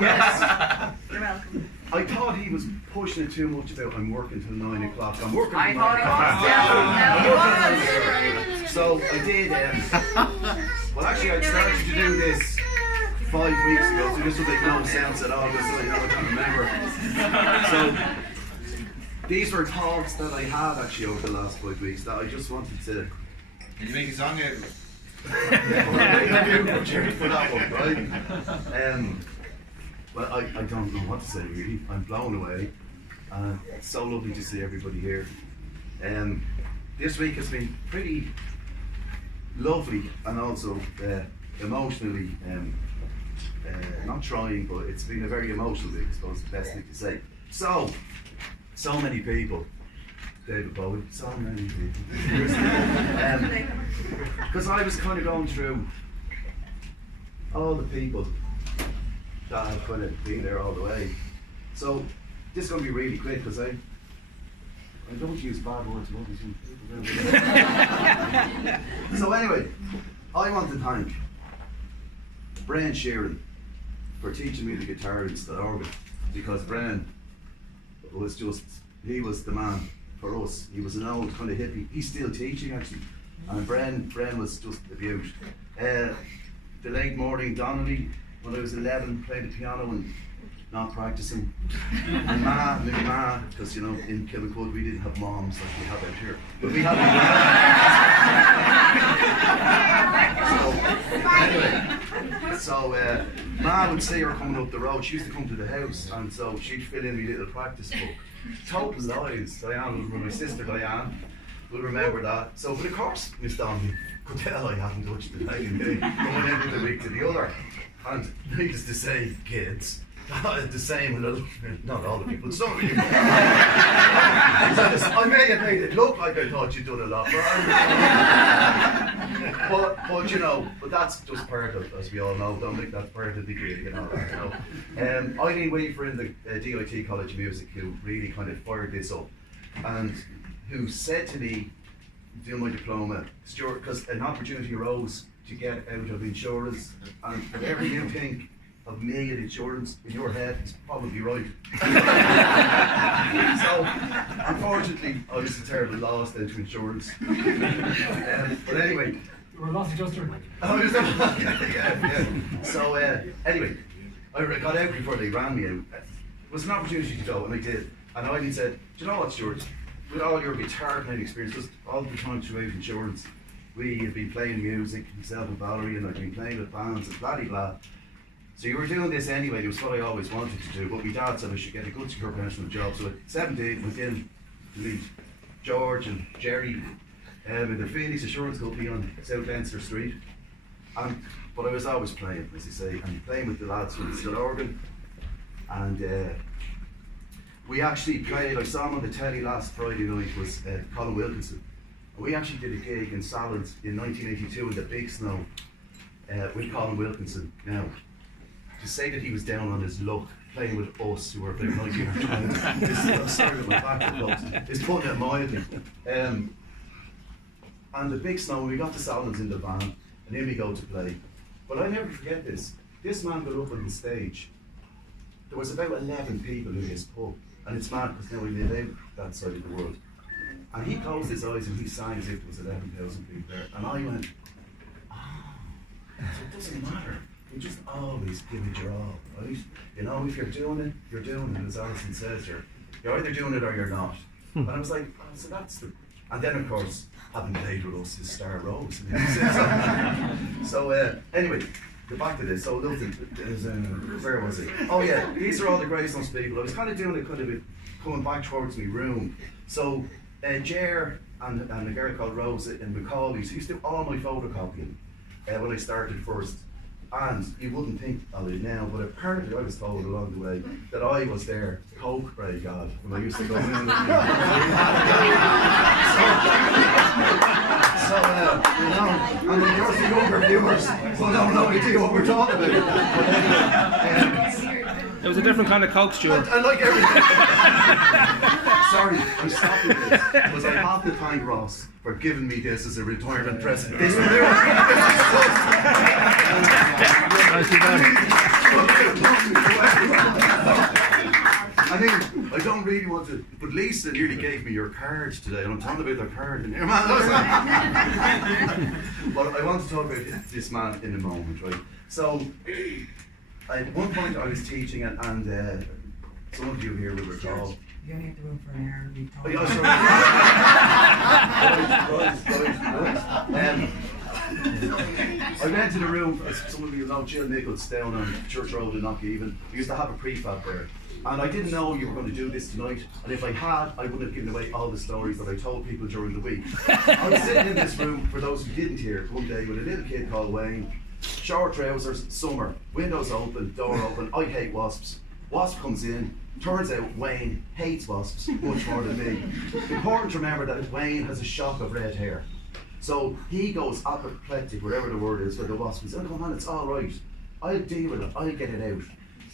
Yes. You're welcome. I thought he was pushing it too much about I'm working till 9 o'clock. I'm working till 9 o'clock. So I did. Well, actually, I started to do this 5 weeks ago, so this will make no sense at all. Because I can't remember. So these were thoughts that I had actually over the last 5 weeks that I just wanted to. Can you make a song out of it? For that one, right? Well, I don't know what to say really. I'm blown away. It's so lovely to see everybody here. This week has been pretty lovely and also emotionally, not trying, but it's been a very emotional week, I suppose the best thing to say. So many people. David Bowie, so many people. Because I was kind of going through all the people that have kind of been there all the way. So this is going to be really quick because I don't use bad words. So anyway, I want to thank Brian Sheeran for teaching me the guitar and the organ, because Brian was he was the man for us. He was an old kind of hippie. He's still teaching actually, and Brian was just a beaut. The late Maureen Donnelly, when I was 11, played the piano and not practicing. And Ma, because you know in Kilmacud we didn't have moms like we have out here, but we had Ma. So Ma would see her coming up the road. She used to come to the house, and so she'd fill in my little practice book. Total lies. Diane, my sister Diane, will remember that. So, but of course, Miss Donnelly could tell I hadn't touched the thing going into the week to the other. And needless to say, kids, the same with not all the people, some of you. I may have made it look like I thought you'd done a lot, but you know, but that's just part of, as we all know, Dominic, that's part of the gig and all that, you know. Eileen Weaver in the DIT College of Music, who really kind of fired this up, and who said to me, doing my diploma, Stuart, because an opportunity arose to get out of insurance, and whatever you think of me and insurance in your head is probably right. So, unfortunately, I was a terrible lost into insurance. But anyway. You were a loss adjuster. Yeah. So, anyway, I got out before they ran me out. It was an opportunity to go, and I did. And Eileen said, do you know what, Stuart? With all your guitar playing experience, just all the time throughout insurance, we have been playing music, myself and Valerie, and I've been playing with bands and blah blah. So you were doing this anyway. It was what I always wanted to do, but my dad said I should get a good secure pension job. So at 17, went in to meet George and Jerry in the Phoenix Assurance Company on South Leinster Street. But I was always playing, as you say, and playing with the lads with the organ. And we actually played, I saw him on the telly last Friday night, was Colin Wilkinson. And we actually did a gig in Salins in 1982 in the big snow with Colin Wilkinson. Now, to say that he was down on his luck playing with us who were about 19 or 20, sorry with my back, folks, is putting it mildly. And the big snow, we got to Salins in the van, and then we go to play. But I never forget this. This man got up on the stage. There was about 11 people in his pub, and it's mad because now we live out that side of the world. And he closed his eyes and he sang as if there was 11,000 people there. And I went, so it doesn't matter. You just always give it your all, right? You know, if you're doing it, you're doing it, as Alison says, you're either doing it or you're not. And I was like, oh, so that's the... And then, of course, having played with us, his star rose. So anyway, get back to this. So look, where was it? Oh yeah, these are all the Greystones people. I was kind of doing it, coming back towards my room. So Jer and a girl called Rose in Macaulay's used to do all my photocopying when I started first. And you wouldn't think of it now, but apparently I was told along the way that I was their coke break god when I used to go in with you. You know, and when you're the younger viewers, will have no idea what we're talking about. It was a different kind of coke, Stuart. I like everything. Sorry, I'm stopping this because I have to thank Ross for giving me this as a retirement present. This will do it. really want to, but Lisa nearly gave me your card today, and I'm talking about their card in here, man. But I want to talk about this man in a moment, right? So, at one point I was teaching, and some of you here will recall. You only have to room for an hour and we talk. Oh, yeah, sorry. I went to the room, as some of you know, Jill Nichols down on Church Road in Knockhaven. We used to have a prefab there. And I didn't know you were going to do this tonight. And if I had, I wouldn't have given away all the stories that I told people during the week. I was sitting in this room, for those who didn't hear, one day with a little kid called Wayne. Short trousers, summer, windows open, door open. I hate wasps. Wasp comes in. Turns out Wayne hates wasps much more than me. Important to remember that Wayne has a shock of red hair. So he goes apoplectic, whatever the word is, for the wasp. He says, oh, come on, it's all right. I'll deal with it. I'll get it out.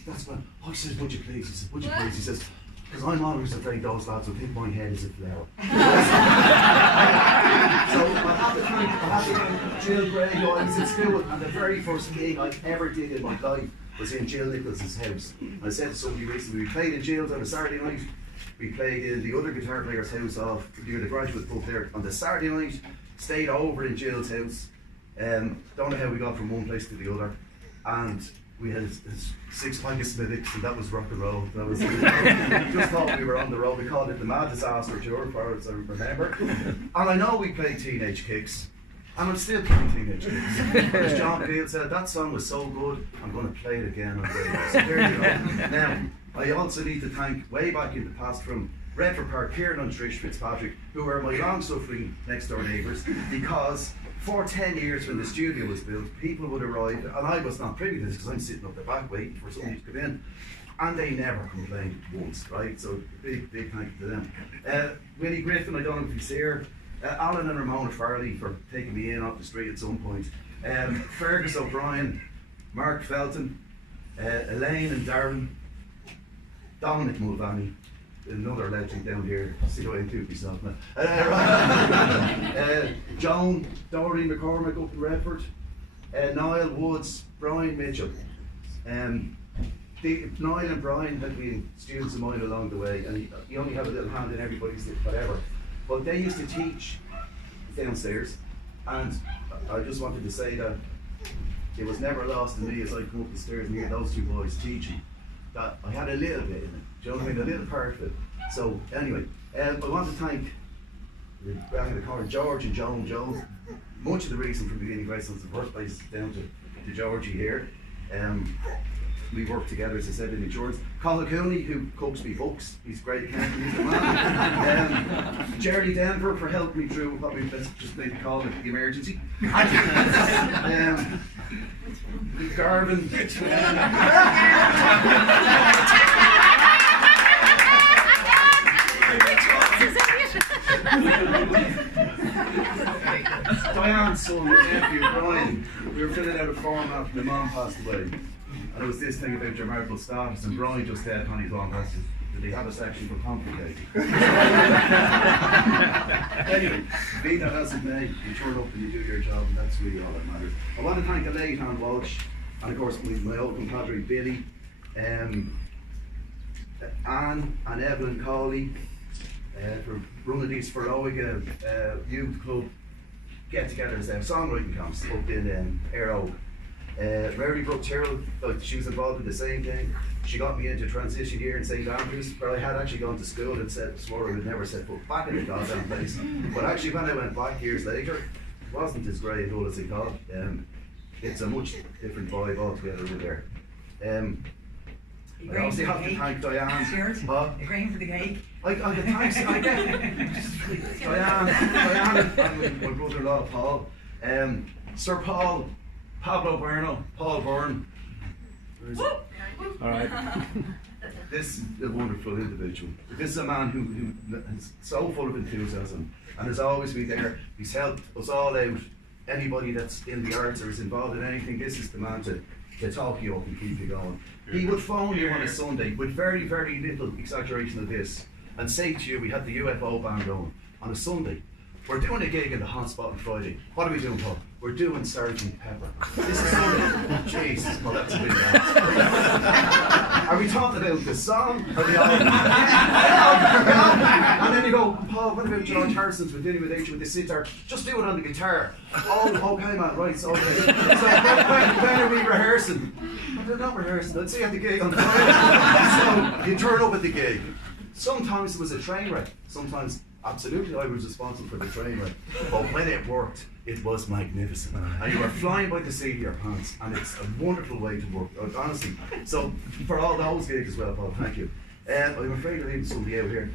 That's when, I says, would you please? He says, would you please? He says, because I'm always afraid those lads will think my head is a flower. So I have to thank Jill Gray, who I was in school with, and the very first gig I ever did in my life was in Jill Nichols' house. I said to somebody recently, we played in Jill's on a Saturday night. We played in the other guitar player's house off near the graduate pub there on the Saturday night. Stayed over in Jill's house. Don't know how we got from one place to the other. And we had 6 pint of Smithwick's, and that was rock and roll. That was just thought we were on the road. We called it the Mad Disaster Tour, as far as I remember. And I know we played Teenage Kicks. And I'm still playing Teenage Kicks. As John Field said, that song was so good, I'm going to play it again on radio. So there you go. Now, I also need to thank, way back in the past, from Redford Park, Kieran and Trish Fitzpatrick, who were my long-suffering next-door neighbours, because for 10 years when the studio was built, people would arrive, and I was not privy to this because I'm sitting up the back waiting for somebody to come in, and they never complained once, right? So big thank you to them. Willie Griffin, I don't know if he's here. Alan and Ramona Farley for taking me in off the street at some point. Fergus O'Brien, Mark Felton, Elaine and Darren, Dominic Mulvaney, another legend down here. See how I include myself now. Joan, Doreen McCormick up in Redford, Niall Woods, Brian Mitchell. Niall and Brian had been students of mine along the way, and you only have a little hand in everybody's whatever. But they used to teach downstairs, and I just wanted to say that it was never lost to me as I come up the stairs and hear those two boys teaching, that I had a little bit in it. Do you know what I mean? A little part of it. So anyway, I want to thank back in the corner, George and Joan Jones. Much of the reason for beginning Greystones in the first place is down to Georgie here. We work together, as I said, in insurance. Colin Cooney, who cooks me books, he's great accountant, he's the man. Jerry Denver for helping me through what we let's just maybe call it the emergency. Garvin. Diane's son, nephew, Brian. We were filling out a form after my mom passed away. And there was this thing about your marital status, and Brian just said, honey, Don, did they have a section for complicated? Anyway, be that as it may, you turn up and you do your job, and that's really all that matters. I want to thank the late Anne Walsh, and of course my old compadre Billy, Anne and Evelyn Cawley, for running these Ferroiga youth club get-togethers, songwriting camps up in Aero. Mary Brooke Tyrrell, she was involved in the same thing. She got me into transition here in St Andrews, where I had actually gone to school and swore I would never set foot back in the goddamn place. But actually when I went back years later, it wasn't as grey and dull as they thought. It's a much different vibe altogether over there. I obviously have to thank Diane. Stuart, you're going for the cake. I get thanks. I get Diane and my brother-in-law Paul, Sir Paul, Pablo Berno, Paul Byrne. All right. This is a wonderful individual. This is a man who is so full of enthusiasm and has always been there. He's helped us all out. Anybody that's in the arts or is involved in anything, this is the man to talk you up and keep you going. He would phone you on a Sunday with very, very little exaggeration of this and say to you, we had the UFO band going on a Sunday. We're doing a gig in the hotspot on Friday. What are we doing, Paul? We're doing Sgt. Pepper. This is Sunday. Jesus, well that's a big ask. Are we talking about the song or the album? And then you go, Paul, what about George Harrison's with Dinny with H with the sitar? Just do it on the guitar. Oh, okay, man, right, so okay. So when are we rehearsing? Well, they're not rehearsing, let's see you at the gig on Friday. So you turn up at the gig. Sometimes it was a train wreck. Sometimes, absolutely, I was responsible for the train wreck. But when it worked, it was magnificent. And you were flying by the seat of your pants, and it's a wonderful way to work, honestly. So, for all those gigs as well, Paul, thank you. I'm afraid I'm leaving somebody out here.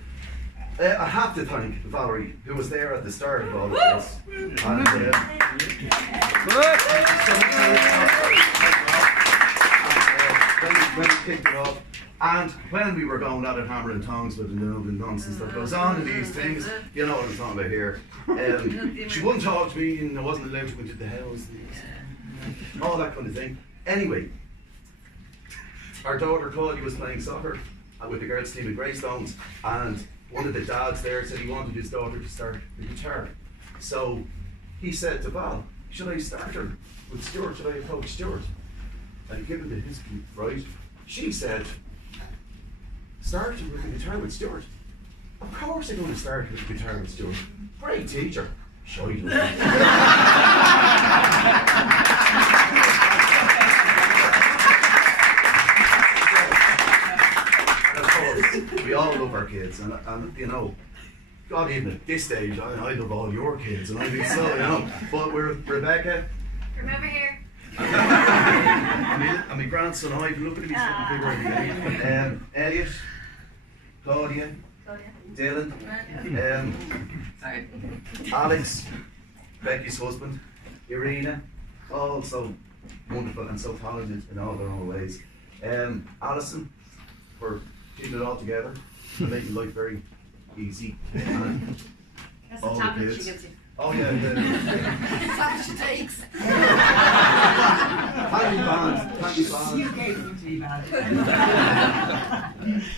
I have to thank Valerie, who was there at the start of all of this. And, when we kicked it off, and when we were going at it hammer and tongs with the nonsense that goes on in these things, you know what I'm talking about here. She wouldn't talk to me, and I wasn't allowed to go into the house, all that kind of thing. Anyway, our daughter Claudia was playing soccer with the girls' team at Greystones, and one of the dads there said he wanted his daughter to start the guitar. So he said to Val, should I start her with Stuart? Should I approach Stuart? And given the history, right? She said, start with the guitar with Stuart. Of course I'm going to start with the guitar with Stuart. Great teacher. Sure you do. And of course, we all love our kids, and you know, God, even at this stage, I love all your kids, and I think so, you know. But we're Rebecca. Remember here. and my grandson Ivan, look at him, he's big already. Elliot, Claudia, Dylan, Alex, Becky's husband, Irina, all so wonderful and so talented in all their own ways. Alison, for keeping it all together and making life very easy. That's the tablet she gives you. Oh yeah, That's what she takes. Thank you, Band. You gave them to me, man.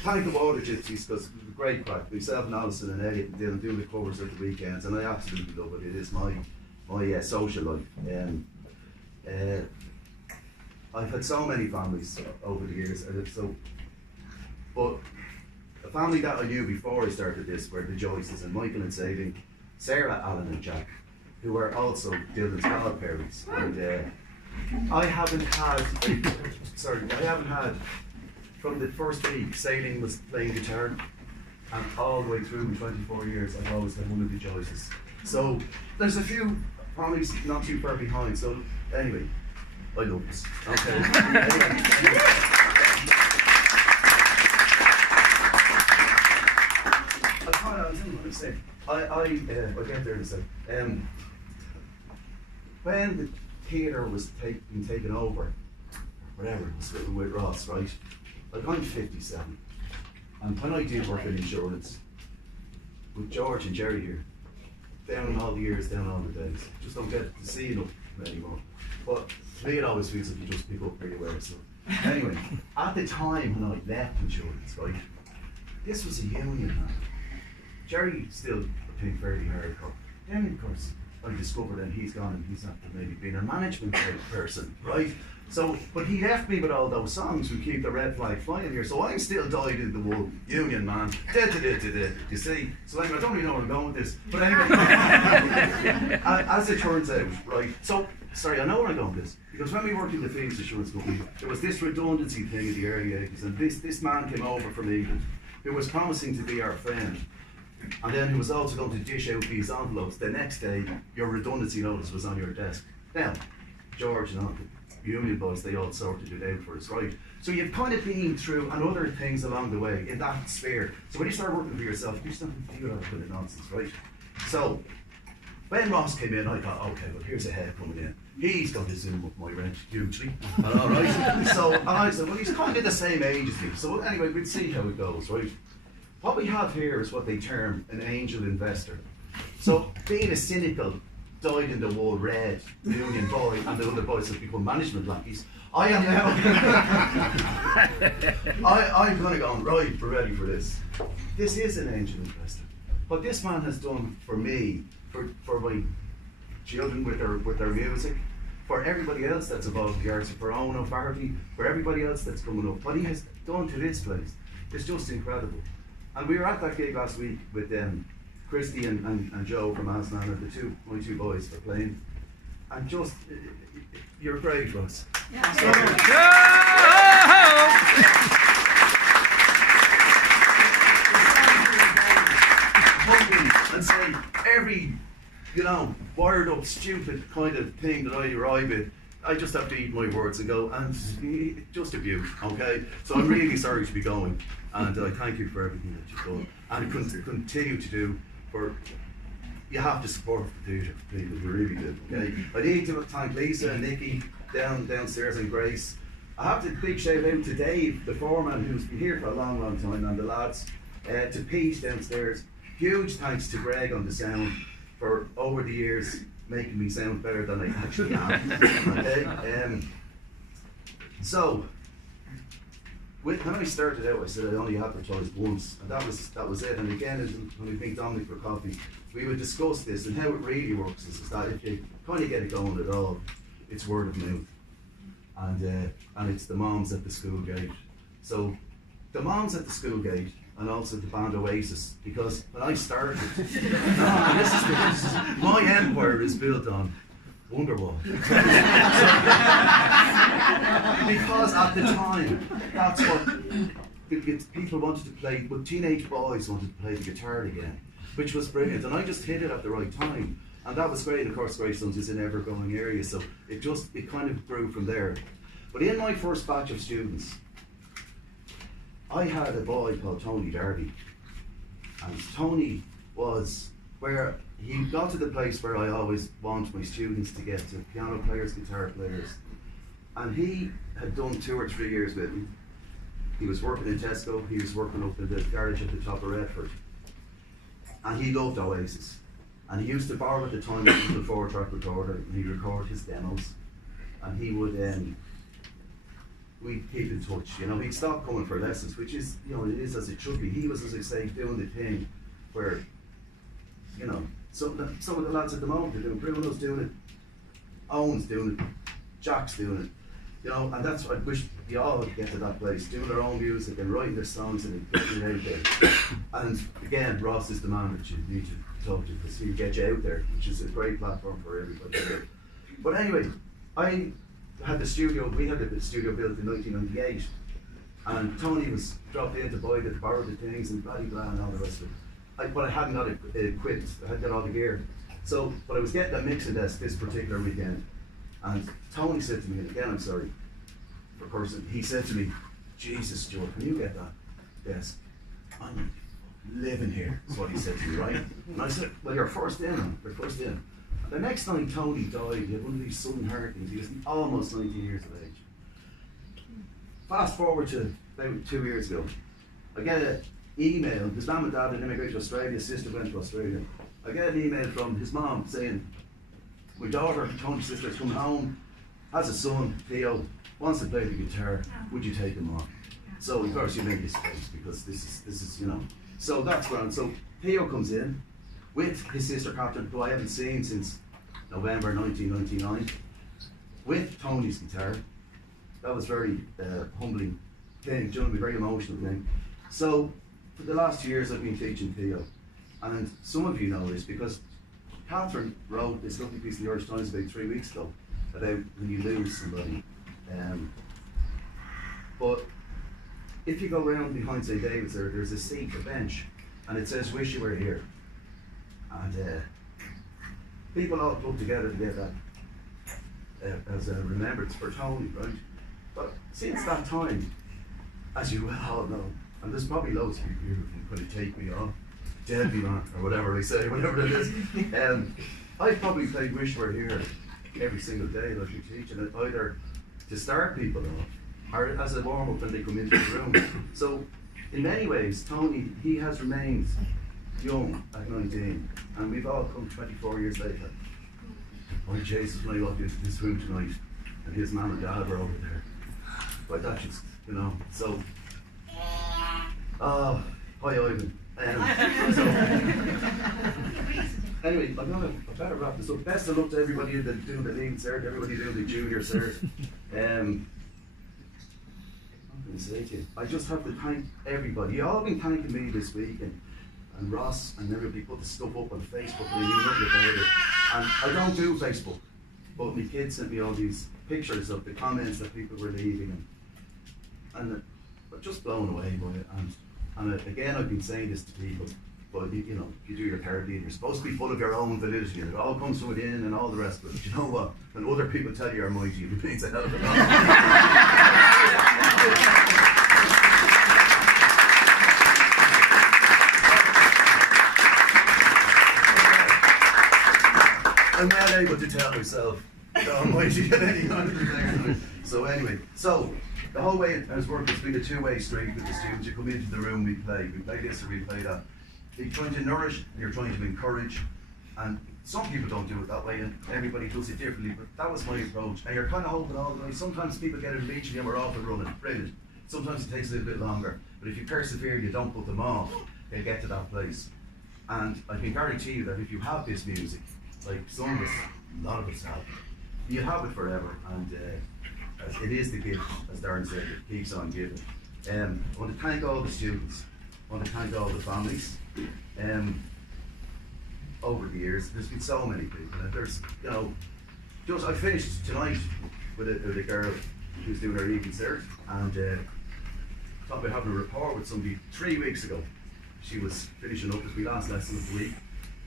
Thank the Water Gypsies, because it was a great crack. Myself and Alison and Elliot and Dylan doing the covers at the weekends, and I absolutely love it. It is my social life. I've had so many families over the years, and it's so. But a family that I knew before I started this were the Joyces, and Michael and Sadie, Sarah, Alan and Jack, who are also Dylan's godparents. And I haven't had, from the first week, Sadie was playing guitar, and all the way through 24 years, I've always had one of the Joyces. So there's a few families not too far behind, so anyway, I love this. Okay. I'll get there in a second. When the theatre was being taken over, whatever, it was with Ross, right? Like, I'm 57, and when I did work in insurance, with George and Jerry here, down all the years, down all the days, just don't get to see enough anymore. But to me, it always feels like you just pick up where you were. So anyway, at the time when I left insurance, right, this was a union man. Jerry still played fairly hardcore. Then of course I discovered that he's gone and he's after maybe being a management type person, right? So, but he left me with all those songs who keep the red flag flying here. So I'm still dyed in the wool union man. You see? So anyway, I don't really know where I'm going with this. But anyway, as it turns out, right? So, sorry, I know where I'm going with this. Because when we worked in the Phoenix Insurance Company, there was this redundancy thing in the early 80s, and this man came over from England who was promising to be our friend. And then he was also going to dish out these envelopes. The next day, your redundancy notice was on your desk. Now, George and all the union boys, they all sorted it out for us, right? So you've kind of been through and other things along the way in that sphere. So when you start working for yourself, you start to deal with that kind of nonsense, right? So when Ross came in, I thought, okay, well, here's a head coming in. He's going to zoom up my rent hugely. All right. So, and I said, well, he's kind of the same age as me. So anyway, we'll see how it goes, right? What we have here is what they term an angel investor. So being a cynical, dyed-in-the-wool red union boy, and the other boys have become management lackeys, I am now. I'm kind of going, right, we're ready for this. This is an angel investor. What this man has done for me, for my children with their music, for everybody else that's involved in the arts, for Owen O'Farty, for everybody else that's coming up. What he has done to this place is just incredible. And we were at that gig last week with Christy and Joe from Aslan, and my two boys were playing. And just, you're great for us. Yeah. So, and say every, wired up, stupid kind of thing that I arrive at, I just have to eat my words and go, and just a beaut, okay? So I'm really sorry to be going, and I thank you for everything that you've done, and continue to do. You have to support the theatre, people, you really do, okay? I need to thank Lisa and Nikki downstairs and Grace. I have to big shout out to Dave, the foreman, who's been here for a long, long time, and the lads, to Pete downstairs. Huge thanks to Greg on the sound for over the years making me sound better than I actually am. Okay? So, when I started out, I said I only advertised once, and that was it. And again, when we meet Dominic for coffee, we would discuss this, and how it really works is that if you kind of get it going at all, it's word of mouth, and it's the moms at the school gate. So, the moms at the school gate, and also the band Oasis, because when I started, my empire is built on Wonderwall. Because at the time, that's what people wanted to play, but teenage boys wanted to play the guitar again, which was brilliant, and I just hit it at the right time, and that was great. Of course, Greystones is an ever-growing area, so it kind of grew from there. But in my first batch of students, I had a boy called Tony Darby, and Tony was where he got to the place where I always want my students to get to, piano players, guitar players, and he had done 2 or 3 years with me. He was working in Tesco, he was working up in the garage at the top of Redford, and he loved Oasis, and he used to borrow at the time a little 4-track recorder, and he'd record his demos, and he would we'd keep in touch, he'd stop coming for lessons, which is, it is as it should be. He was, as I say, doing the thing where, some of the lads at the moment are doing it. Bruno's doing it, Owen's doing it, Jack's doing it, and that's what I wish we all would get to that place, doing their own music and writing their songs and putting it out there. And again, Ross is the man that you need to talk to, because he'll get you out there, which is a great platform for everybody. But anyway, we had the studio built in 1998, and Tony was dropped in to borrow the things and blah blah and all the rest of it. But I hadn't got it equipped, I hadn't got all the gear. So, but I was getting a mixing desk this particular weekend, and Tony said to me, and again I'm sorry for cursing, he said to me, Jesus Stuart, can you get that desk? I'm living here, is what he said to me, right? And I said, well, you're first in. The next night Tony died, he had one of these sudden heart things. He was almost 19 years of age. Fast forward to about 2 years ago, I get an email. His mum and dad had immigrated to Australia, his sister went to Australia. I get an email from his mom saying, my daughter, Tony's sister, has come home, has a son, Theo, wants to play the guitar, would you take him on? So of course you make this place, because this is so that's grand. So Theo comes in with his sister Catherine, who I haven't seen since November 1999, with Tony's guitar. That was very humbling thing, very emotional thing. So for the last 2 years I've been teaching Theo, and some of you know this because Catherine wrote this lovely piece in the Irish Times about 3 weeks ago about when you lose somebody. But if you go around behind St. David's there's a seat, a bench, and it says wish you were here. And people all put together to get that as a remembrance for Tony, right? But since that time, as you all know, and there's probably loads of people who can kind of take me on, dead me on, or whatever I say, whatever it is. I've probably played Wish We're Here every single day that we teach, and either to start people off, or as a warm-up when they come into the room. So, in many ways, Tony, he has remained young at 19, and we've all come 24 years later. Oh Jesus, when I walked into this room tonight, and his mum and dad were over there. But that just, so, hi Ivan. So, Anyway, I better wrap this up. Best of luck to everybody that doing the lead cert, everybody doing the junior cert. What can I say to you? I just have to thank everybody. You all been thanking me this week, and Ross and everybody put the stuff up on Facebook and they knew nothing about it. And I don't do Facebook, but my kids sent me all these pictures of the comments that people were leaving, and I'm just blown away by it. And again, I've been saying this to people, but you know, you do your therapy and you're supposed to be full of your own validity and it all comes from within and all the rest of it. But you know what? When other people tell you you're mighty, it means a hell of a lot. I'm not able to tell myself that I'm mighty at any time. So anyway, so the whole way it has worked, it's been a two-way street with the students. You come into the room, we play this or we play that. You're trying to nourish and you're trying to encourage, and some people don't do it that way and everybody does it differently, but that was my approach. And you're kind of hoping all the way. Sometimes people get it immediately and we're off and running, brilliant. Sometimes it takes a little bit longer, but if you persevere, you don't put them off, they'll get to that place. And I can guarantee you that if you have this music, like some of us, a lot of us have, you have it forever, and as it is the gift, as Darren said, it keeps on giving. I want to thank all the students, I want to thank all the families. Over the years, there's been so many people, and there's, you know, I finished tonight with a girl who's doing her evening cert, and thought about having a rapport with somebody 3 weeks ago. She was finishing up as my last lesson of the week,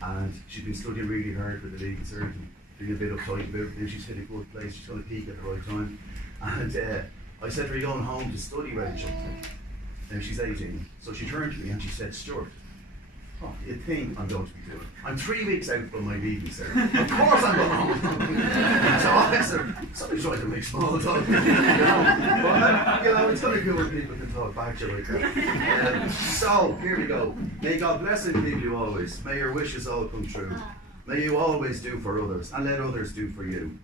and she's been studying really hard for the evening cert, and being a bit uptight about it. She's hit a good place, she's going to peak at the right time. And I said to her, "You're going home to study, Rachel?" And she's 18. So she turned to me and she said, "Stuart, what do you think I'm going to be doing? I'm 3 weeks out from my evening cert. Of course I'm going home." So I said, somebody's trying to make small talk. You know, but, you know, it's going to go where people can talk back to you like that. So here we go. May God bless and keep you always. May your wishes all come true. May you always do for others and let others do for you.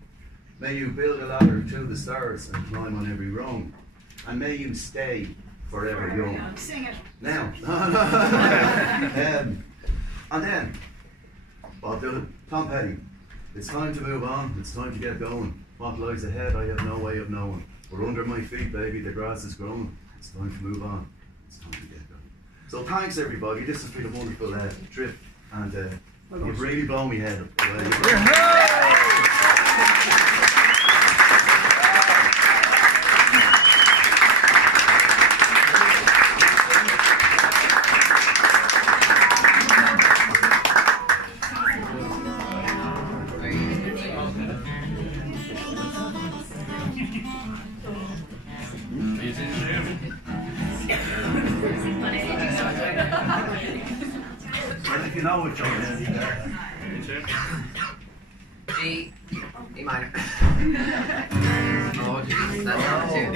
May you build a ladder to the stars and climb on every rung. And may you stay forever young. Sing it. Now, and then, Bob Dylan, Tom Petty. It's time to move on. It's time to get going. What lies ahead, I have no way of knowing. We're under my feet, baby. The grass is growing. It's time to move on. It's time to get going. So thanks, everybody. This has been a wonderful trip, and you've really blown me head up. You know what you're going to E minor. Oh, Jesus, that's not the tune.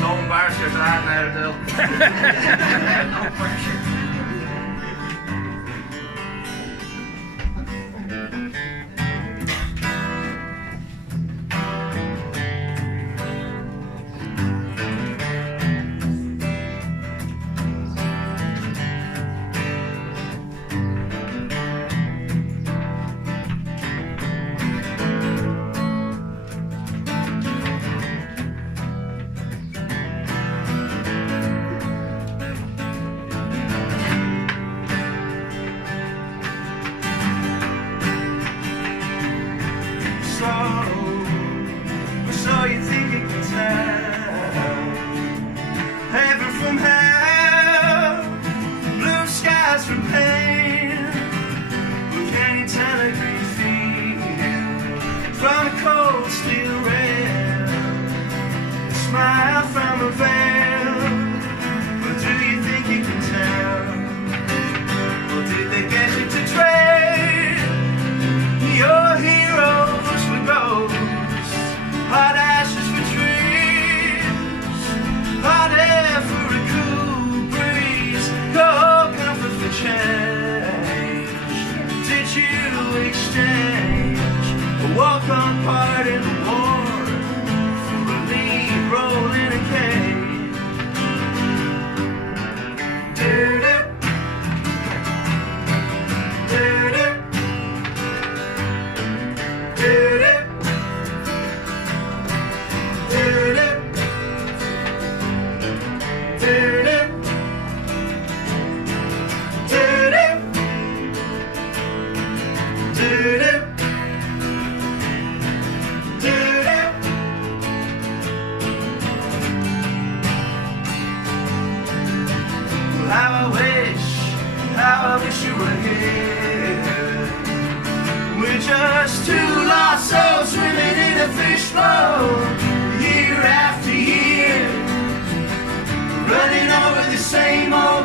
Don't embarrass your dad now, Dill. No pressure. how I wish you were here. We're just two lost souls swimming in a fishbowl, year after year, running over the same old